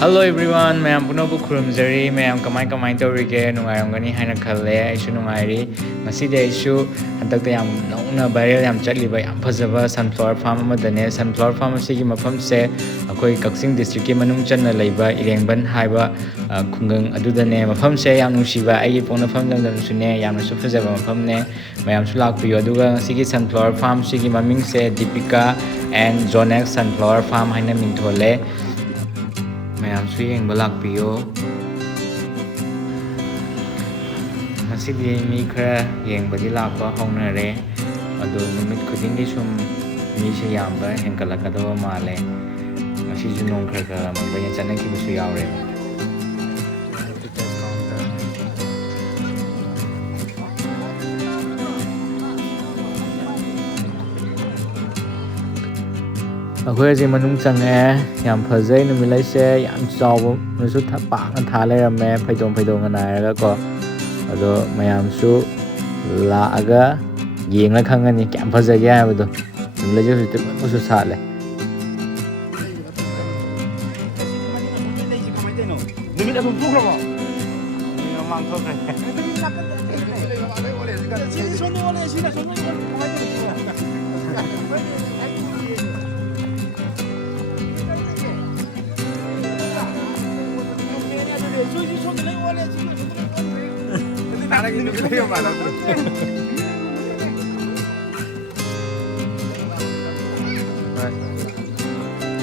Hello everyone, mayam punobu khurumjari, mayam kamai taurige nungairamgani haina khalle aishu nungairi. Ngaside aishu hantakta yam nauna viral yam chatliba yam phajaba sunflower farm amadane. Sunflower farm asigi mafamse akoi Kaching district ki manung channa leiba Irengband haiba khungang adudane mafamse yam nungsiba aigi pongnafam lamdamsune yamnasu phajaba mafamne. Mayamsu lakpiyo aduga ngasigi sunflower farm sigi mamingse Deepika and jonex sunflower farm haina mingthole. mayamsu yengba lakpiyo. Masidi mi khara yengbadi lakpa haunare adu numit khudingi sum mi se yamba hengkalakadaba male. Masiju nong khara mangba chanakhibusu yaure. Akhoi ji manung change yam phajai numilai se yam chaw nusu pa na tha lerame phaidong anairaga ko ado mayam su la aga yengla khangani kyam phajage habado numilai ju hite musu sale numit asum thukra ba numit mang thokre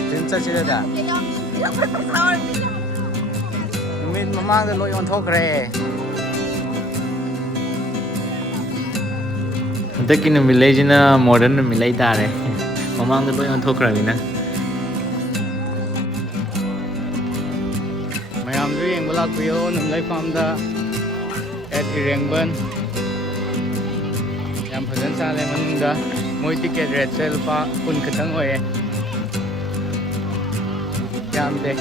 진짜 지르다. mình mang cái lỗi on thô kre. Tất nhiên là mình lấy chứ nó modern là mình lấy ta đấy. Mà mang cái lỗi on thô kre nè. Mày làm gì em có video nằm lấy farm da at Irengband. Yam phazan sa le man da moi ticket red sale pa kun khatang hoye. Yam de.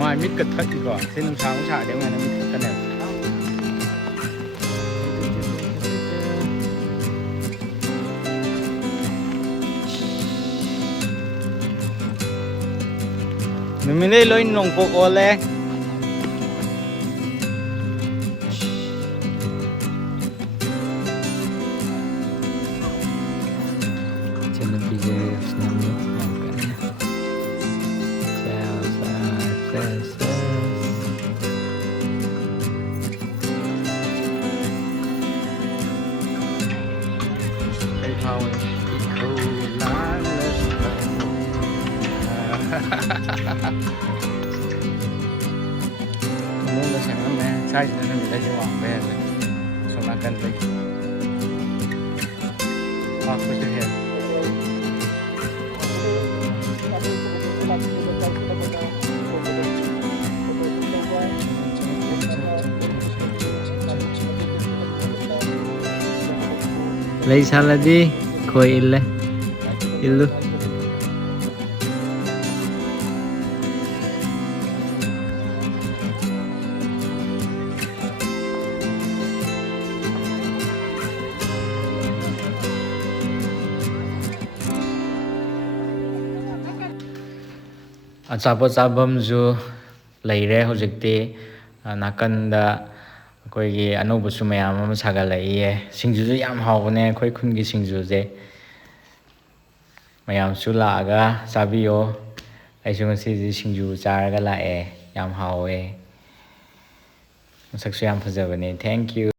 Mai mít cật thất rồi, xin sáng xả để mà nó mít cật này. Mình lấy lối nông phục ô lê. Trên nó bây giờ xem nó làm cái muốn sáng lắm nè, sai cho nên người ta chỉ hoảng về rồi, xong là cần phải hoặc phải thực hiện. Lấy salad đi, khôi ille, illu. Achapot chabam ju leire hojikti nakanda akoigi anouba su mayam ama sagalaiye singju ju yam hawbane akhoi khungi singju je mayam su laaga chabiyo aisu ngasi ji singju charaga lae yam hawe masaksu yam phajabane. Thank you.